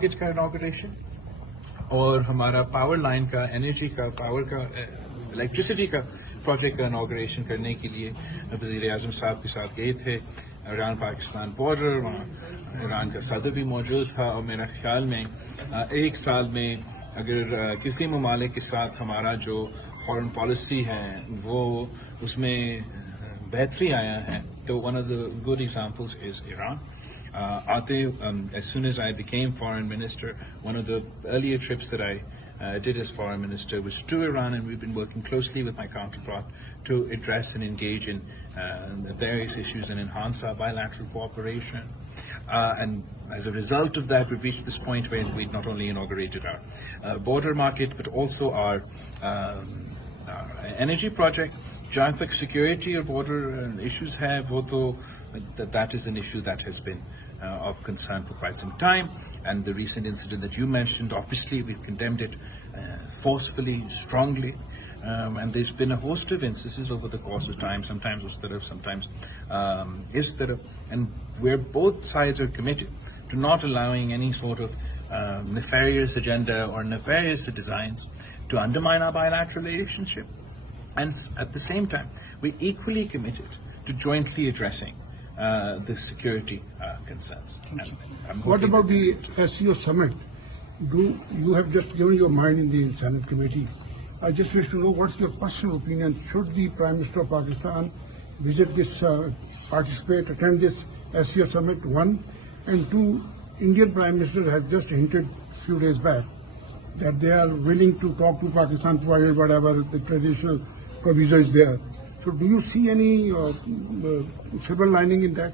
کا انوگریشن اور ہمارا پاور لائن کا انرجی کا پاور کا الیکٹریسٹی کا پروجیکٹ کا انوگریشن کرنے کے لیے وزیر اعظم صاحب کے ساتھ گئے تھے. ایران پاکستان بارڈر، وہاں ایران کا صدر بھی موجود تھا، اور میرا خیال میں ایک سال میں اگر کسی ممالک کے ساتھ ہمارا جو فارن پالیسی ہے وہ اس میں بہتری آیا ہے تو one of the good examples is Iran. As soon as I became foreign minister, one of the earlier trips that I did as foreign minister was to Iran, and we've been working closely with my counterpart to address and engage in various issues and enhance our bilateral cooperation. And as a result of that, we've reached this point where we not only inaugurated our border market, but also our energy project. جہاں تک security اور border issues ہے وہ تو that is an issue that has been of concern for quite some time, and the recent incident that you mentioned, obviously we've condemned it forcefully, strongly, and there's been a host of instances over the course of time, sometimes us taraf, sometimes is taraf, and where both sides are committed to not allowing any sort of nefarious agenda or nefarious designs to undermine our bilateral relationship. And at the same time, we're equally committed to jointly addressing the security concerns. What about the SCO summit? You have just given your mind in the Senate committee. I just wish to know what's your personal opinion. Should the Prime Minister of Pakistan visit this, participate, attend this SCO summit, one? And two, Indian Prime Minister has just hinted a few days back that they are willing to talk to Pakistan, provided whatever the traditional provision is there. So do you see any silver lining in that?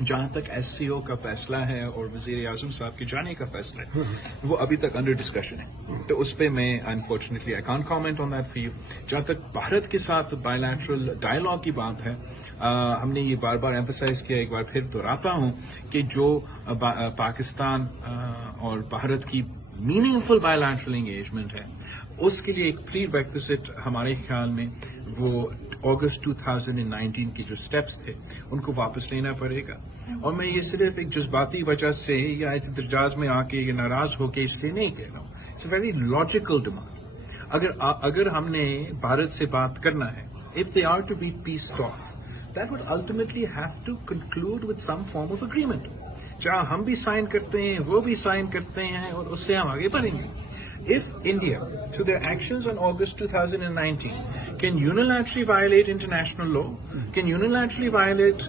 جہاں تک S C او کا فیصلہ ہے اور وزیر اعظم صاحب کے جانے کا فیصلہ ہے وہ ابھی تک انڈر ڈسکشن ہے، تو اس پہ میں unfortunately I can't comment on that for you. جہاں تک بھارت کے ساتھ بائی لیٹرل ڈائلاگ کی بات ہے، ہم نے یہ بار بار ایمفسائز کیا، ایک بار پھر دہراتا ہوں کہ جو پاکستان اور بھارت کی meaningful bilateral engagement ہے اس کے لیے ایک پری ریکویزٹ ہمارے خیال میں وہ اگست 2019 کی جو سٹیپس تھے ان کو واپس لینا پڑے گا. اور میں یہ صرف ایک جذباتی وجہ سے یا احتجاج میں آ کے یا ناراض ہو کے اس لیے نہیں کہہ رہا ہوں. It's a very logical demand. اگر ہم نے بھارت سے بات کرنا ہے، if they are to be peace talk, that would ultimately have to conclude with some form of agreement, جہاں ہم بھی سائن کرتے ہیں وہ بھی سائن کرتے ہیں اور اس سے ہم آگے بڑھیں گے. If India, through their actions on August 2019, can unilaterally violate international law, can unilaterally violate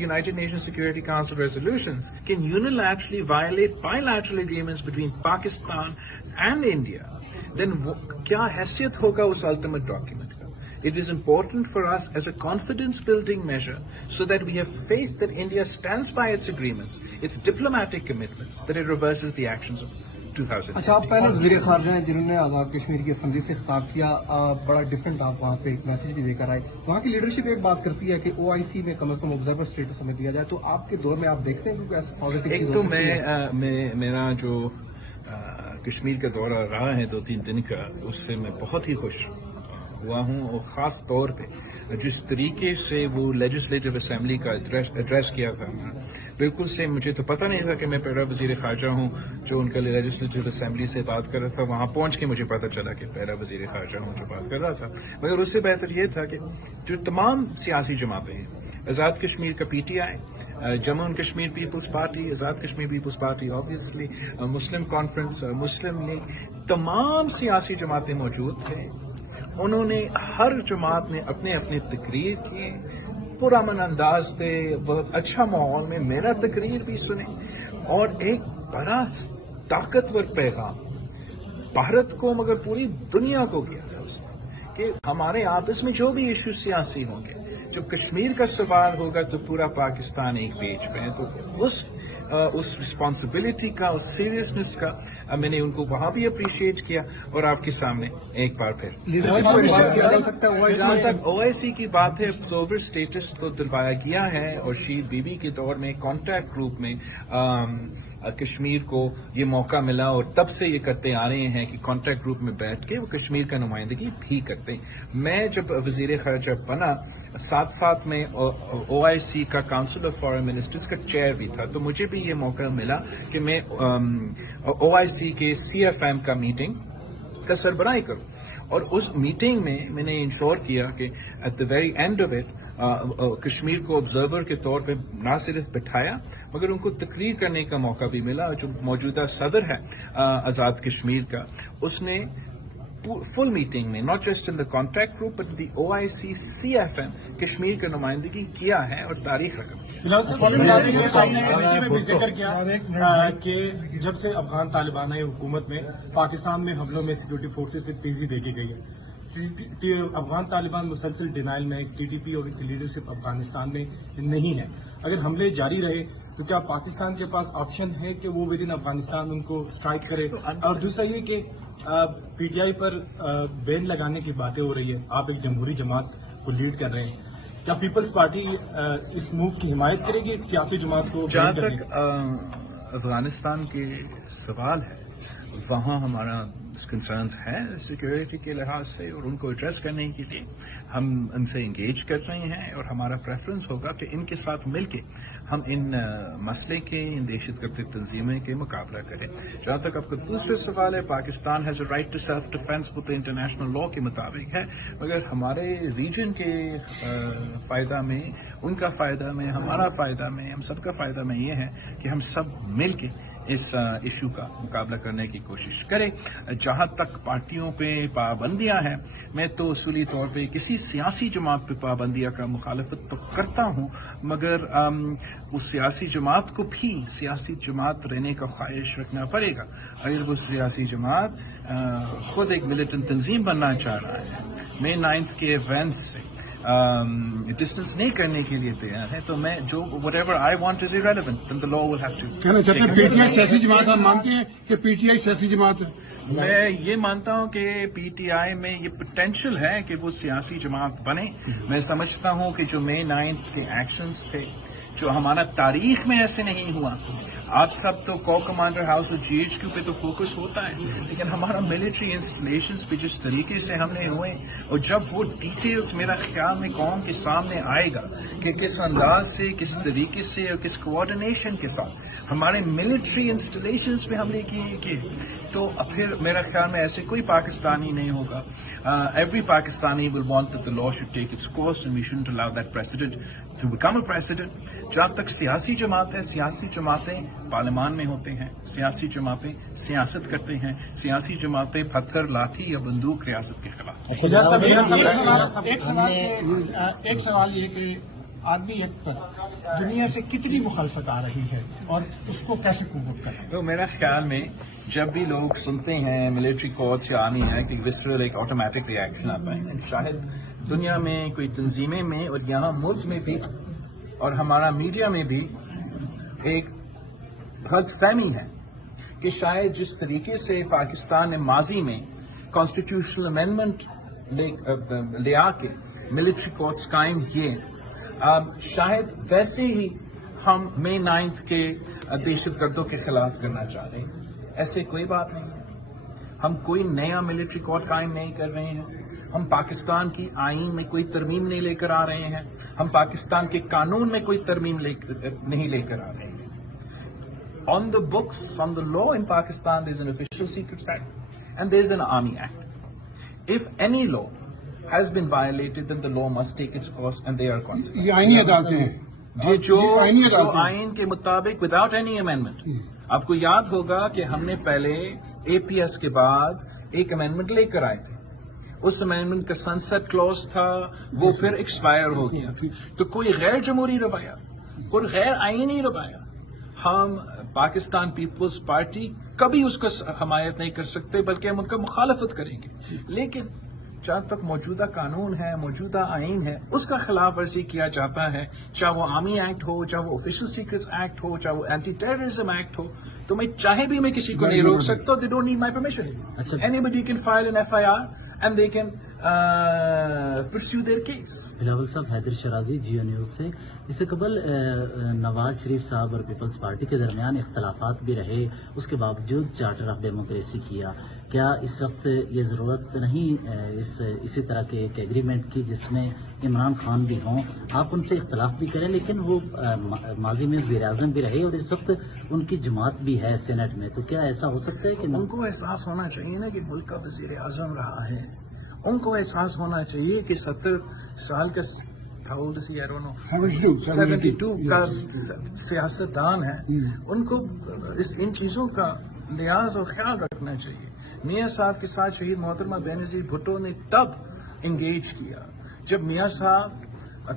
United Nations Security Council resolutions, can unilaterally violate bilateral agreements between Pakistan and India, then kya haisiyat hoga us ultimate document ka? It is important for us as a confidence-building measure so that we have faith that India stands by its agreements, its diplomatic commitments, that it reverses the actions of 2000. اچھا، آپ پہلے وزیر خارجہ ہیں جنہوں نے آزاد کشمیر کی assembly سے خطاب کیا، بڑا ڈفرینٹ آپ وہاں پہ ایک میسج بھی دے کر آئے. وہاں کی لیڈرشپ ایک بات کرتی ہے کہ او آئی سی میں کم از کم آبزرور اسٹیٹس ہمیں دیا جائے، تو آپ کے دور میں آپ دیکھتے ہیں کیونکہ ایسا پازیٹیو ایک تو میرا جو کشمیر کا دورہ رہا ہے 2-3 دن کا، اس سے میں بہت ہی خوش ہوا ہوں، اور خاص طور پہ جس طریقے سے وہ لیجسلیٹو اسمبلی کا ایڈریس کیا تھا، بالکل سے مجھے تو پتہ نہیں تھا کہ میں پہلا وزیر خارجہ ہوں جو ان کا لیجسلیٹو اسمبلی سے بات کر رہا تھا. وہاں پہنچ کے مجھے پتہ چلا کہ پہلا وزیر خارجہ ہوں جو بات کر رہا تھا. مگر اس سے بہتر یہ تھا کہ جو تمام سیاسی جماعتیں ہیں، آزاد کشمیر کا پی ٹی آئی، جموں اینڈ کشمیر پیپلز پارٹی، آزاد کشمیر پیپلز پارٹی، آبویسلی مسلم کانفرنس، مسلم لیگ، تمام سیاسی جماعتیں موجود تھے. انہوں نے ہر جماعت نے اپنے اپنے تقریر کیے، پرامن انداز تھے، بہت اچھا ماحول میں میرا تقریر بھی سنے، اور ایک بڑا طاقتور پیغام بھارت کو مگر پوری دنیا کو کیا تھا اس نے کہ ہمارے آپس میں جو بھی ایشو سیاسی ہوں گے، جو کشمیر کا سوال ہوگا تو پورا پاکستان ایک پیج پہ ہے. تو اس رسپانسبلٹی کا، اس سیریسنس کا میں نے ان کو وہاں بھی اپریشیٹ کیا، اور آپ کے سامنے ایک بار پھر جہاں تک او آئی سی کی بات ہے، آبزرور اسٹیٹس تو دلوایا گیا ہے، اور شہید بی بی کے دور میں کانٹیکٹ گروپ میں کشمیر کو یہ موقع ملا، اور تب سے یہ کرتے آ رہے ہیں کہ کانٹیکٹ گروپ میں بیٹھ کے وہ کشمیر کا نمائندگی بھی کرتے ہیں. میں جب وزیر خارجہ بنا، ساتھ ساتھ میں او آئی سی کا کاؤنسل آف فارن منسٹرز کا چیئر بھی تھا، تو مجھے بھی یہ موقع ملا کہ میں OIC کے CFM کا میٹنگ کا سربراہی کروں، اور اس میٹنگ میں میں نے انشور کیا کہ at the very end of it Kashmir کو آبزرور کے طور پہ نہ صرف بٹھایا مگر ان کو تقریر کرنے کا موقع بھی ملا. جو موجودہ صدر ہے آزاد کشمیر کا، اس نے فل میٹنگ میں not just in the contact group but the OIC CFM Kashmir کا نمائندگی کیا ہے اور تاریخ رقم میں بھی ذکر کیا کہ جب سے افغان طالبان آئے حکومت میں، پاکستان میں حملوں میں سیکورٹی فورسز پہ تیزی دیکھی گئی ہے. افغان طالبان مسلسل ڈینائل میں، TTP اور لیڈرشپ افغانستان میں نہیں ہے. اگر حملے جاری رہے تو کیا پاکستان کے پاس آپشن ہے کہ وہ ود ان افغانستان ان کو اسٹرائک کرے؟ اور دوسرا یہ کہ PTI پر بین لگانے کی باتیں ہو رہی ہے، آپ ایک جمہوری جماعت کو لیڈ کر رہے ہیں، کیا پیپلز پارٹی اس موو کی حمایت کرے گی ایک سیاسی جماعت کو؟ جہاں تک افغانستان کے سوال ہے، وہاں ہمارا کنسرنس ہے سیکورٹی کے لحاظ سے، اور ان کو ایڈریس کرنے کے لیے ہم ان سے انگیج کر رہے ہیں، اور ہمارا پریفرنس ہوگا کہ ان کے ساتھ مل کے ہم ان مسئلے کے، ان دہشت گردی تنظیمیں کے مقابلہ کریں. جہاں تک آپ کا دوسرا سوال ہے، Pakistan has a right to self defence وہ تو انٹرنیشنل لا کے مطابق ہے، مگر ہمارے ریجن کے فائدہ میں، ان کا فائدہ میں، ہمارا فائدہ میں، ہم سب کا فائدہ میں یہ ہے کہ ہم سب مل کے اس ایشو کا مقابلہ کرنے کی کوشش کریں. جہاں تک پارٹیوں پہ پابندیاں ہیں، میں تو اصولی طور پہ کسی سیاسی جماعت پہ پابندیاں کا مخالفت تو کرتا ہوں، مگر اس سیاسی جماعت کو بھی سیاسی جماعت رہنے کا خواہش رکھنا پڑے گا. اگر وہ سیاسی جماعت خود ایک ملیٹنٹ تنظیم بننا چاہ رہا ہے، مئی 9 کے ایونٹس سے ڈسٹینس نہیں کرنے کے لیے تیار ہے، تو میں جو whatever I want is irrelevant, then the law will have to. کہنا چاہتے ہیں PTI سیاسی جماعت، آپ مانتے ہیں کہ PTI سیاسی جماعت ہے؟ میں یہ مانتا ہوں کہ PTI میں یہ پوٹینشیل ہے کہ وہ سیاسی جماعت بنے. میں سمجھتا ہوں کہ جو مئی 9 کے ایکشنز تھے، جو ہمارا تاریخ میں ایسے نہیں ہوا. آپ سب تو کو کمانڈر ہاؤس اور GHQ پہ تو فوکس ہوتا ہے، لیکن ہمارا ملٹری انسٹالیشنز پہ جس طریقے سے ہم نے ہوئے، اور جب وہ ڈیٹیلز میرا خیال میں قوم کے سامنے آئے گا کہ کس انداز سے، کس طریقے سے اور کس کوآرڈینیشن کے ساتھ ہمارے ملٹری انسٹالیشنز پہ حملے کیے، تو پھر میرا خیال میں ایسے کوئی پاکستانی نہیں ہوگا. Every Pakistani will want that the law should take its course and we shouldn't allow that precedent to become a precedent. جہاں تک سیاسی جماعت ہے، سیاسی جماعتیں پارلیمان میں ہوتے ہیں، سیاسی جماعتیں سیاست کرتے ہیں، سیاسی جماعتیں پتھر، لاٹھی یا بندوق ریاست کے خلاف. ایک سوال یہ کہ آدمی ایکٹ پر دنیا سے کتنی مخالفت آ رہی ہے اور اس کو کیسے قبول کریں؟ تو میرا خیال میں جب بھی لوگ سنتے ہیں ملٹری کورٹس یا آرمی ہے کہ وسرل ایک آٹومیٹک ری ایکشن آتا ہے. شاید دنیا میں کوئی تنظیمیں میں اور یہاں ملک میں بھی اور ہمارا میڈیا میں بھی ایک غلط فہمی ہے کہ شاید جس طریقے سے پاکستان نے ماضی میں کانسٹیٹیوشنل امینڈمنٹ لے آ کے ملٹری کورٹس قائم کیے، شاید ویسے ہی ہم مئی 9 کے دہشت گردوں کے خلاف کرنا چاہ رہے ہیں. ایسے کوئی بات نہیں ہے. ہم کوئی نیا ملٹری کورٹ قائم نہیں کر رہے ہیں. ہم پاکستان کی آئین میں کوئی ترمیم نہیں لے کر آ رہے ہیں. ہم پاکستان کے قانون میں کوئی ترمیم نہیں لے کر آ رہے ہیں. On the books, on the law in Pakistan, there is an Official Secrets Act and there is an Army Act. If any law has been violated, then the law must take its course and there are consequences. یہ آئینی عدالتیں ہیں. جو آئین کے مطابق without any amendment. آپ کو یاد ہوگا کہ ہم نے پہلے APS کے بعد ایک امینڈمنٹ لے کر آئے تھے. اس امینڈمنٹ کا سنسٹ کلوز تھا، وہ پھر ایکسپائر ہو گیا. تو کوئی غیر جمہوری رویہ، کوئی غیر آئینی رویہ ہم پاکستان پیپلز پارٹی کبھی اس کا حمایت نہیں کر سکتے، بلکہ ہم ان کا مخالفت کریں گے. لیکن جہاں تک موجودہ قانون ہے، موجودہ آئین ہے، اس کا خلاف ورزی کیا جاتا ہے، چاہے وہ آرمی ایکٹ ہو، چاہے وہ آفیشل سیکرٹس ایکٹ ہو، چاہے وہ اینٹی ٹیررزم ایکٹ ہو، تو میں چاہے بھی میں کسی کو نہیں روک سکتا. They don't need my permission. Anybody can file an FIR and they can pursue their case. Bilawal صاحب، حیدر شرازی، جیو نیوز سے. اس سے قبل نواز شریف صاحب اور پیپلز پارٹی کے درمیان اختلافات بھی رہے، اس کے باوجود چارٹر آف ڈیموکریسی کیا. کیا اس وقت یہ ضرورت نہیں اسی طرح کے ایک ایگریمنٹ کی جس میں عمران خان بھی ہوں، آپ ان سے اختلاف بھی کریں، لیکن وہ ماضی میں وزیر اعظم بھی رہے اور اس وقت ان کی جماعت بھی ہے سینٹ میں، تو کیا ایسا ہو سکتا ہے کہ ان کو احساس ہونا چاہیے نا کہ ملک کا وزیر اعظم رہا ہے. ان کو احساس ہونا چاہیے کہ 70 سال کا 72 کا سیاست دان ہے. ان کو ان چیزوں کا لحاظ اور خیال رکھنا چاہیے. میاں صاحب کے ساتھ شہید محترمہ بینظیر بھٹو نے تب انگیج کیا جب میاں صاحب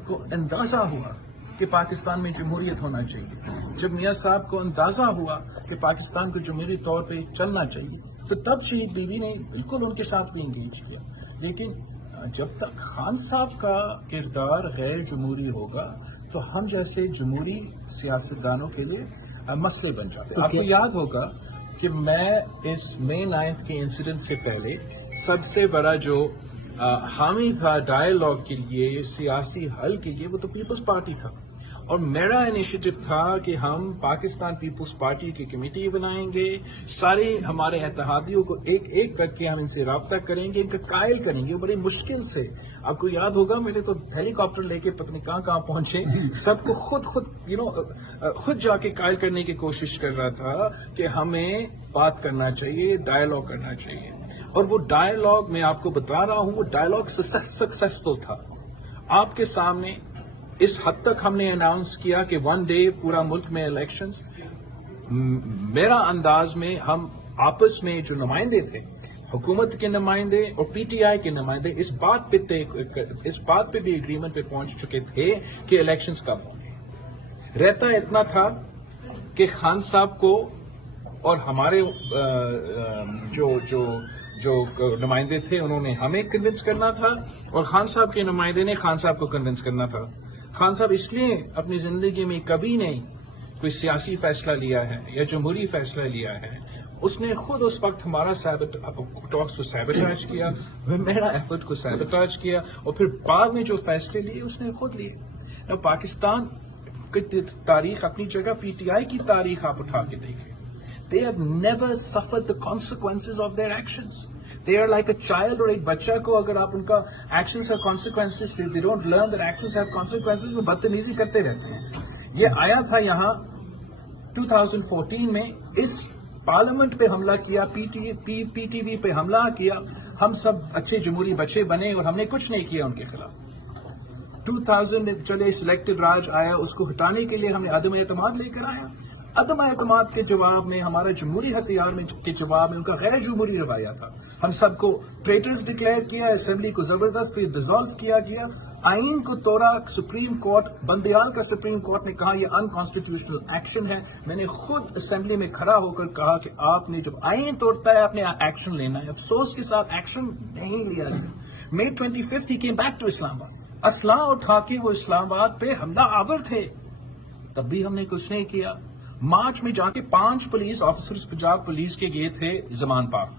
کو اندازہ ہوا کہ پاکستان میں جمہوریت ہونا چاہیے، جب میاں صاحب کو اندازہ ہوا کہ پاکستان کو جمہوری طور پہ چلنا چاہیے، تو تب شہید بیوی نے بالکل ان کے ساتھ بھی انگیج کیا. لیکن جب تک خان صاحب کا کردار غیر جمہوری ہوگا تو ہم جیسے جمہوری سیاستدانوں کے لیے مسئلے بن جاتے ہیں. آپ کو یاد ہوگا کہ میں اس مئی 9 کے انسیڈنٹ سے پہلے سب سے بڑا جو حامی تھا ڈائیلاگ کے لیے، سیاسی حل کے لیے، وہ تو پیپلز پارٹی تھا. اور میرا انیشیٹو تھا کہ ہم پاکستان پیپلز پارٹی کی کمیٹی بنائیں گے، سارے ہمارے اتحادیوں کو ایک ایک کر کے ہم ان سے رابطہ کریں گے، ان کا قائل کریں گے. بڑی مشکل سے، آپ کو یاد ہوگا میں نے تو ہیلی کاپٹر لے کے پتہ نہیں کہاں پہنچے، سب کو خود جا کے قائل کرنے کی کوشش کر رہا تھا کہ ہمیں بات کرنا چاہیے، ڈائیلاگ کرنا چاہیے. اور وہ ڈائیلاگ میں آپ کو بتا رہا ہوں، وہ ڈائیلاگ سکسیسفل تھا. آپ کے سامنے اس حد تک ہم نے اناؤنس کیا کہ 1 ڈے پورا ملک میں الیکشنز. میرا انداز میں ہم آپس میں جو نمائندے تھے، حکومت کے نمائندے اور پی ٹی آئی کے نمائندے، اس بات پہ بھی اگریمنٹ پہ پہنچ چکے تھے کہ الیکشنز کب ہوں گے. رہتا اتنا تھا کہ خان صاحب کو اور ہمارے جو نمائندے تھے انہوں نے ہمیں کنونس کرنا تھا، اور خان صاحب کے نمائندے نے خان صاحب کو کنونس کرنا تھا. خان صاحب اس لیے اپنی زندگی میں کبھی نہیں کوئی سیاسی فیصلہ لیا ہے یا جمہوری فیصلہ لیا ہے. اس نے خود اس وقت ہمارا ٹاکس کو سیبوٹاج کیا، میرا ایفرٹ کو سیبوٹاج کیا، اور پھر بعد میں جو فیصلے لیے اس نے خود لیے. پاکستان کی تاریخ اپنی جگہ، پی ٹی آئی کی تاریخ آپ اٹھا کے دیکھیں. They have never suffered the consequences of their actions. They are like a child اور ایک بچہ کو اگر آپ ان کا actions have consequences, they don't learn that actions have consequences، وہ بدتمیزی کرتے رہتے ہیں. یہ آیا تھا یہاں 2014 میں، اس پارلیمنٹ پہ حملہ کیا، پی ٹی وی پہ حملہ کیا، ہم سب اچھے جمہوری بچے بنے اور ہم نے کچھ نہیں کیا ان کے خلاف. 2000 میں چلے سلیکٹڈ راج آیا، اس کو ہٹانے کے لیے ہم نے عدم اعتماد لے کر آیا. عدم اعتماد کے جواب میں، ہمارا جمہوری ہتھیار کے جواب میں ان کا غیر جمہوری رویہ تھا. ہم سب کو ٹریٹرز ڈکلیئر کیا، اسمبلی کو زبردست ڈیزالو کیا گیا، آئین کو توڑا. سپریم کورٹ، بندیال کا سپریم کورٹ نے کہا یہ انکانسٹیٹیوشنل ایکشن ہے. میں نے خود اسمبلی میں کھڑا ہو کر کہا کہ آپ نے جب آئین توڑتا ہے آپ نے ایکشن لینا ہے. افسوس کے ساتھ ایکشن نہیں لیا گیا. May 25 he came back to Islam Abad. اسلحہ اٹھا کے وہ اسلام آباد پہ حملہ آور تھے، تب بھی ہم نے کچھ نہیں کیا. مارچ میں جا کے 5 پولیس آفیسرز پنجاب پولیس کے گئے تھے زمان پاک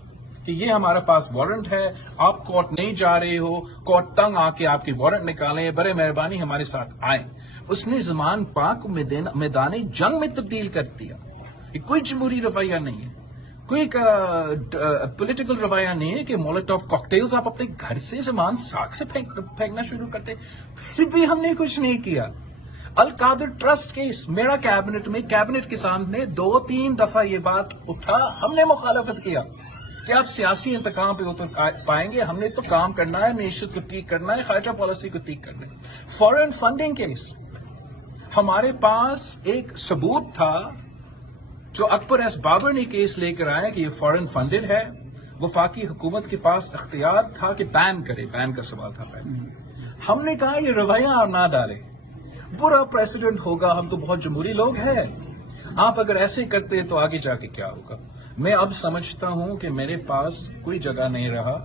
کہ یہ ہمارے پاس وارنٹ ہے، آپ کورٹ نہیں جا رہے ہو، کورٹ تنگ آ کے آپ کی وارنٹ نکالیں، برے مہربانی ہمارے ساتھ آئیں. اس نے زمان پاک کو میدان جنگ میں تبدیل کر دیا. یہ کوئی جمہوری رویہ نہیں ہے، کوئی پولیٹیکل رویہ نہیں ہے کہ مولوٹوف کاکٹیلز آپ اپنے گھر سے زمان ساک سے پھینکنا شروع کرتے. پھر بھی ہم نے کچھ نہیں کیا. القادر ٹرسٹ کیس، میرا کیبنٹ کے سامنے 2-3 دفعہ یہ بات اٹھا، ہم نے مخالفت کیا کہ آپ سیاسی انتقام پہ اتر پائیں گے. ہم نے تو کام کرنا ہے، معیشت کو ٹھیک کرنا ہے، خارجہ پالیسی کو ٹھیک کرنا ہے. فارن فنڈنگ کیس، ہمارے پاس ایک ثبوت تھا جو اکبر ایس بابر نے کیس لے کر آیا کہ یہ فارن فنڈڈ ہے. وفاقی حکومت کے پاس اختیار تھا کہ بین کرے، بین کا سوال تھا پہلے. ہم نے کہا یہ رویہ آپ نہ ڈالیں، برا پریسیڈنٹ ہوگا، ہم تو بہت جمہوری لوگ ہیں، آپ اگر ایسے کرتے تو آگے جا کے کیا ہوگا. میں اب سمجھتا ہوں کہ میرے پاس کوئی جگہ نہیں رہا،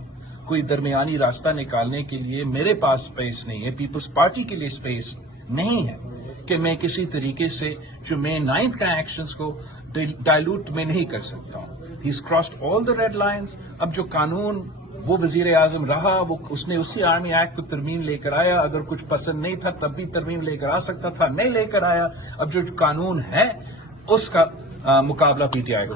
کوئی درمیانی راستہ نکالنے کے لیے میرے پاس اسپیس نہیں ہے، پیپلز پارٹی کے لیے اسپیس نہیں ہے کہ میں کسی طریقے سے جو میں 9 کا ایکشنز کو ڈائلوٹ میں نہیں کر سکتا ہوں. ہی از کراسڈ آل دا ریڈ لائنز. اب جو قانون وہ وزیر اعظم رہا، اس نے اسی آرمی ایکٹ کو ترمیم لے کر آیا، اگر کچھ پسند نہیں تھا تب بھی ترمیم لے کر آ سکتا تھا، نہیں لے کر آیا. اب جو قانون ہے اس کا مقابلہ پی ٹی آئی کو